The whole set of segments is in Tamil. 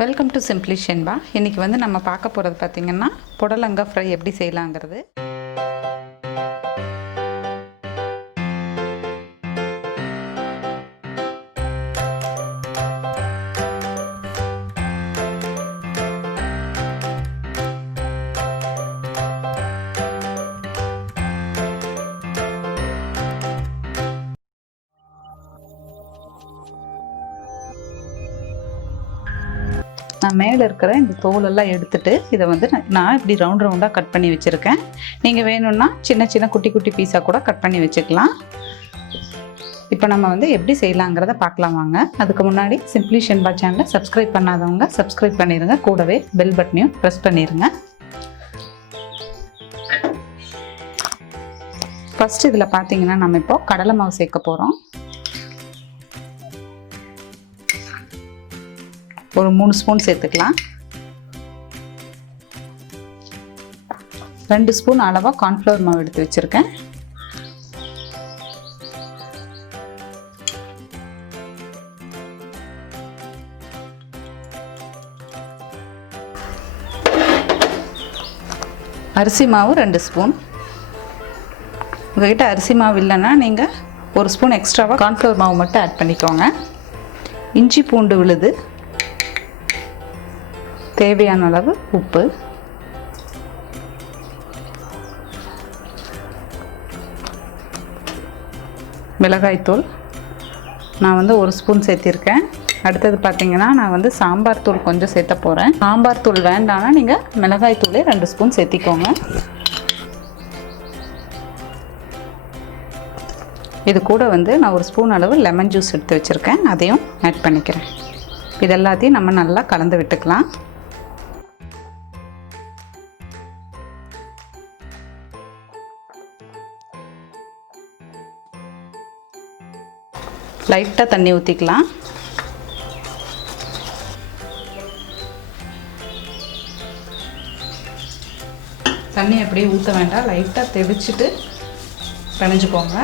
Welcome to simply Shenba. இன்றைக்கி வந்து நம்ம பார்க்க போகிறது பார்த்திங்கன்னா புடலங்காய் ஃப்ரை எப்படி செய்யலாங்கிறது. நான் மேலே இருக்கிற இந்த தோலெல்லாம் எடுத்துகிட்டு இதை வந்து நான் இப்படி ரவுண்டாக கட் பண்ணி வச்சுருக்கேன். நீங்கள் வேணும்னா சின்ன சின்ன குட்டி குட்டி பீஸாக கூட கட் பண்ணி வச்சுக்கலாம். இப்போ நம்ம வந்து எப்படி செய்யலாங்கிறத பார்க்கலாம் வாங்க. அதுக்கு முன்னாடி சிம்பிளி ஷென்பா சேனலை சப்ஸ்கிரைப் பண்ணாதவங்க சப்ஸ்கிரைப் பண்ணிடுங்க. கூடவே பெல் பட்டனையும் ப்ரெஸ் பண்ணிடுங்க. ஃபஸ்ட்டு இதில் பார்த்தீங்கன்னா நம்ம இப்போ கடலை மாவு சேர்க்க போகிறோம். ஒரு 3 ஸ்பூன் சேர்த்துக்கலாம். 2 ஸ்பூன் அளவாக கார்ன்ஃப்ளவர் மாவு எடுத்து வச்சுருக்கேன். அரிசி மாவு 2 ஸ்பூன். உங்கள்கிட்ட அரிசி மாவு இல்லைன்னா நீங்கள் 1 ஸ்பூன் எக்ஸ்ட்ராவாக கார்ன்ஃப்ளவர் மாவு மட்டும் ஆட் பண்ணிக்கோங்க. இஞ்சி பூண்டு விழுது, தேவையான அளவு உப்பு, மிளகாய்த்தூள் நான் வந்து 1 ஸ்பூன் சேர்த்திருக்கேன். அடுத்தது பார்த்திங்கன்னா நான் வந்து சாம்பார் தூள் கொஞ்சம் சேர்த்த போகிறேன். சாம்பார் தூள் வேண்டாம்னா நீங்கள் மிளகாய்த்தூளே 2 ஸ்பூன் சேர்த்திக்கோங்க. இது கூட வந்து நான் 1 ஸ்பூன் அளவு லெமன் ஜூஸ் எடுத்து வச்சுருக்கேன். அதையும் ஆட் பண்ணிக்கிறேன். இது எல்லாத்தையும் நம்ம நல்லா கலந்து விட்டுக்கலாம். லைட்டாக தண்ணி ஊற்றிக்கலாம். தண்ணி அப்படியே ஊற்ற வேண்டாம், லைட்டாக தெளிச்சிட்டு பிணைஞ்சிக்கோங்க.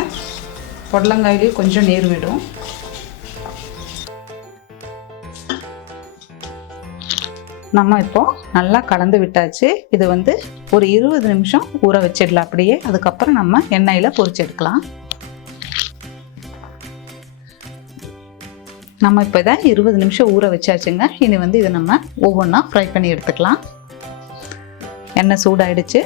புடலங்காயிலேயும் கொஞ்சம் நீர் விடும். நம்ம இப்போது நல்லா கலந்து விட்டாச்சு. இது வந்து ஒரு 20 நிமிஷம் ஊற வச்சிடலாம் அப்படியே. அதுக்கப்புறம் நம்ம எண்ணெயில் பொரிச்சு எடுக்கலாம். நம்ம இப்போ இதை 20 நிமிஷம் ஊற வச்சாச்சுங்க. இனி வந்து இதை நம்ம ஒவ்வொன்றா ஃப்ரை பண்ணி எடுத்துக்கலாம். எண்ணெய் சூடாயிடுச்சு.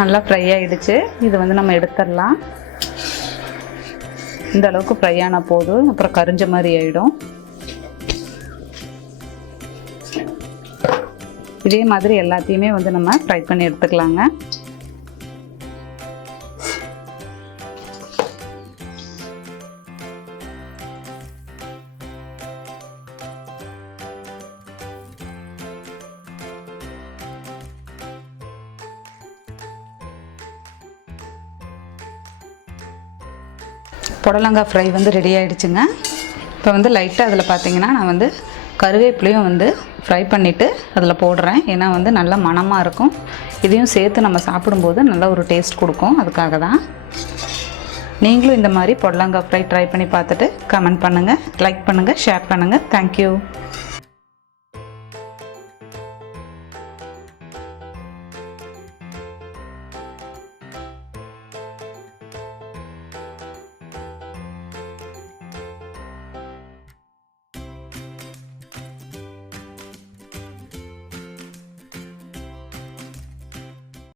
நல்லா ஃப்ரை ஆகிடுச்சு. இது வந்து நம்ம எடுத்துடலாம். இந்த அளவுக்கு ஃப்ரை ஆனால் போதும், அப்புறம் கரிஞ்ச மாதிரி ஆகிடும். இதே மாதிரி எல்லாத்தையுமே வந்து நம்ம ஃப்ரை பண்ணி எடுத்துக்கலாங்க. புடலங்காய் ஃப்ரை வந்து ரெடி ஆகிடுச்சுங்க. இப்போ வந்து லைட்டாக அதில் பார்த்தீங்கன்னா நான் வந்து கருவேப்பிலையும் வந்து ஃப்ரை பண்ணிவிட்டு அதில் போடுறேன். ஏன்னா வந்து நல்லா மணமாக இருக்கும். இதையும் சேர்த்து நம்ம சாப்பிடும்போது நல்ல ஒரு டேஸ்ட் கொடுக்கும். அதுக்காக தான். நீங்களும் இந்த மாதிரி புடலங்காய் ஃப்ரை ட்ரை பண்ணி பார்த்துட்டு கமெண்ட் பண்ணுங்கள், லைக் பண்ணுங்கள், ஷேர் பண்ணுங்கள். தேங்க்யூ.